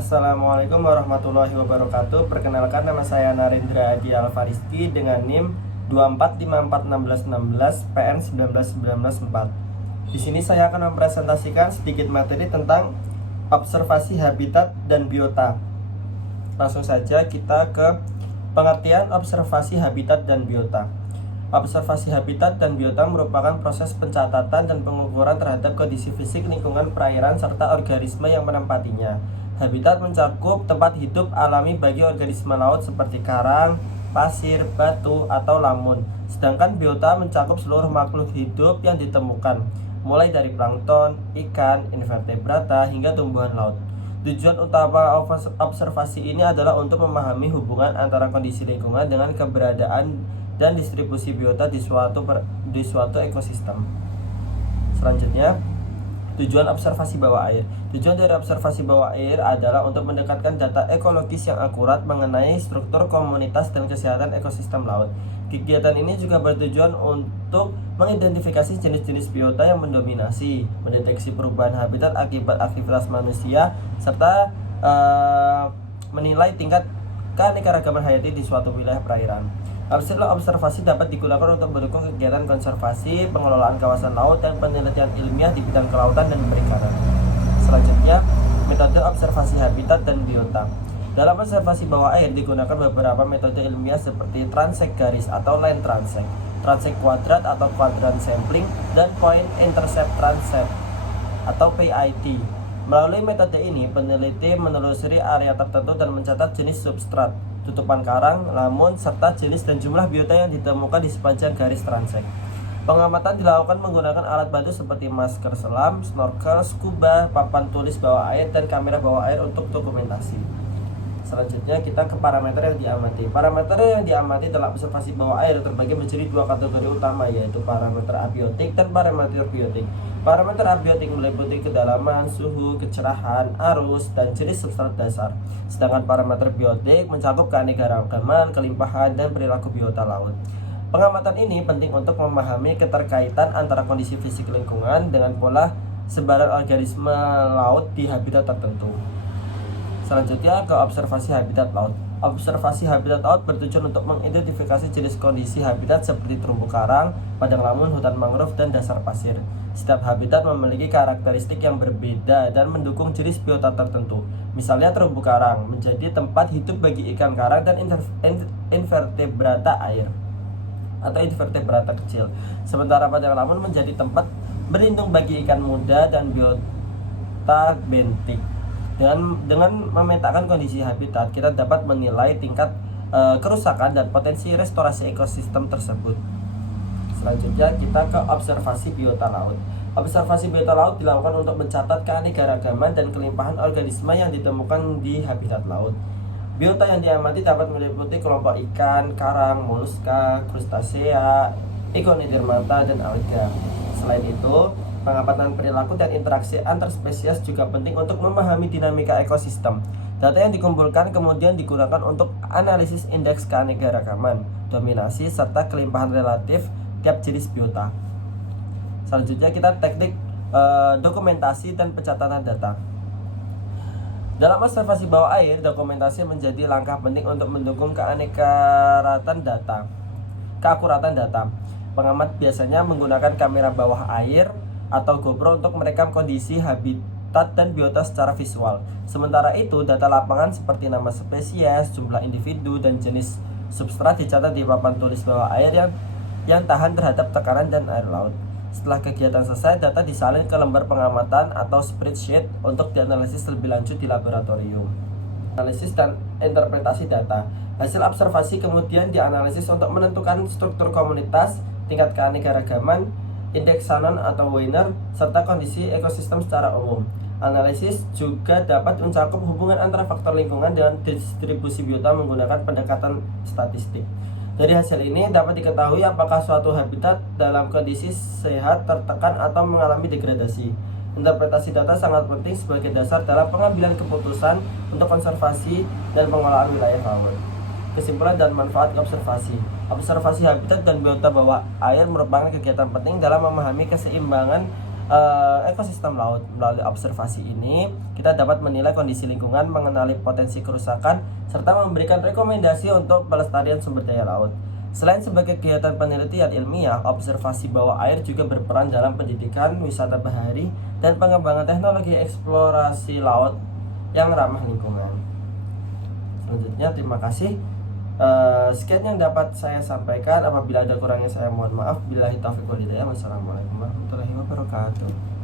Assalamualaikum warahmatullahi wabarakatuh. Perkenalkan, nama saya Narendra Adi Alfaristi dengan NIM 245416116 PN 19194. Di sini saya akan mempresentasikan sedikit materi tentang observasi habitat dan biota. Langsung saja kita ke pengertian observasi habitat dan biota. Observasi habitat dan biota merupakan proses pencatatan dan pengukuran terhadap kondisi fisik lingkungan perairan serta organisme yang menempatinya. Habitat mencakup tempat hidup alami bagi organisme laut seperti karang, pasir, batu, atau lamun. Sedangkan biota mencakup seluruh makhluk hidup yang ditemukan, mulai dari plankton, ikan, invertebrata, hingga tumbuhan laut. Tujuan utama observasi ini adalah untuk memahami hubungan antara kondisi lingkungan dengan keberadaan dan distribusi biota di suatu ekosistem. Selanjutnya, tujuan observasi bawah air. Tujuan dari observasi bawah air adalah untuk mendekatkan data ekologis yang akurat mengenai struktur komunitas dan kesehatan ekosistem laut. Kegiatan ini juga bertujuan untuk mengidentifikasi jenis-jenis biota yang mendominasi, mendeteksi perubahan habitat akibat aktivitas manusia, serta menilai tingkat keanekaragaman hayati di suatu wilayah perairan. Hasil observasi dapat digunakan untuk mendukung kegiatan konservasi, pengelolaan kawasan laut, dan penelitian ilmiah di bidang kelautan dan perikanan. Selanjutnya, metode observasi habitat dan biota. Dalam observasi bawah air digunakan beberapa metode ilmiah seperti transek garis atau line transek, transek kuadrat atau quadrant sampling, dan point intercept transect atau PIT. Melalui metode ini, peneliti menelusuri area tertentu dan mencatat jenis substrat, tutupan karang, lamun, serta jenis dan jumlah biota yang ditemukan di sepanjang garis transek. Pengamatan dilakukan menggunakan alat bantu seperti masker selam, snorkel, scuba, papan tulis bawah air, dan kamera bawah air untuk dokumentasi. Selanjutnya kita ke parameter yang diamati. Parameter yang diamati dalam observasi bawah air terbagi menjadi dua kategori utama, yaitu parameter abiotik dan parameter biotik. Parameter abiotik meliputi kedalaman, suhu, kecerahan, arus, dan jenis substrat dasar. Sedangkan parameter biotik mencakup keanekaragaman, kelimpahan, dan perilaku biota laut. Pengamatan ini penting untuk memahami keterkaitan antara kondisi fisik lingkungan dengan pola sebaran organisme laut di habitat tertentu. Selanjutnya ke observasi habitat laut. Observasi habitat laut bertujuan untuk mengidentifikasi jenis kondisi habitat seperti terumbu karang, padang lamun, hutan mangrove, dan dasar pasir. Setiap habitat memiliki karakteristik yang berbeda dan mendukung jenis biota tertentu. Misalnya terumbu karang menjadi tempat hidup bagi ikan karang dan invertebrata air atau invertebrata kecil. Sementara padang lamun menjadi tempat berlindung bagi ikan muda dan biota bentik. Dengan memetakan kondisi habitat, kita dapat menilai tingkat kerusakan dan potensi restorasi ekosistem tersebut. Selanjutnya kita ke observasi biota laut. Observasi biota laut dilakukan untuk mencatat keanekaragaman dan kelimpahan organisme yang ditemukan di habitat laut. Biota yang diamati dapat meliputi kelompok ikan, karang, moluska, krustasea, Echinodermata, dan alga. Selain itu, pengamatan perilaku dan interaksi antar spesies juga penting untuk memahami dinamika ekosistem. Data yang dikumpulkan kemudian digunakan untuk analisis indeks keanekaragaman, dominasi, serta kelimpahan relatif tiap jenis biota. Selanjutnya kita teknik dokumentasi dan pencatatan data. Dalam observasi bawah air, dokumentasi menjadi langkah penting untuk mendukung keakuratan data. Pengamat biasanya menggunakan kamera bawah air atau GoPro untuk merekam kondisi habitat dan biota secara visual. Sementara itu, data lapangan seperti nama spesies, jumlah individu, dan jenis substrat dicatat di papan tulis bawah air yang tahan terhadap tekanan dan air laut. Setelah kegiatan selesai, data disalin ke lembar pengamatan atau spreadsheet untuk dianalisis lebih lanjut di laboratorium. Analisis dan interpretasi data. Hasil observasi kemudian dianalisis untuk menentukan struktur komunitas, tingkat keanekaragaman, indeks Shannon atau Wiener, serta kondisi ekosistem secara umum. Analisis juga dapat mencakup hubungan antara faktor lingkungan dengan distribusi biota menggunakan pendekatan statistik. Dari hasil ini dapat diketahui apakah suatu habitat dalam kondisi sehat, tertekan, atau mengalami degradasi. Interpretasi data sangat penting sebagai dasar dalam pengambilan keputusan untuk konservasi dan pengelolaan wilayah laut. Kesimpulan dan manfaat observasi. Observasi habitat dan biota bawah air merupakan kegiatan penting dalam memahami keseimbangan ekosistem laut. Melalui observasi ini, kita dapat menilai kondisi lingkungan, mengenali potensi kerusakan, serta memberikan rekomendasi untuk pelestarian sumber daya laut. Selain sebagai kegiatan penelitian ilmiah, observasi bawah air juga berperan dalam pendidikan, wisata bahari, dan pengembangan teknologi eksplorasi laut yang ramah lingkungan. Selanjutnya, terima kasih. Sekian yang dapat saya sampaikan. Apabila ada kurangnya saya mohon maaf. Billahi taufiq wal hidayah. Wassalamualaikum warahmatullahi wabarakatuh.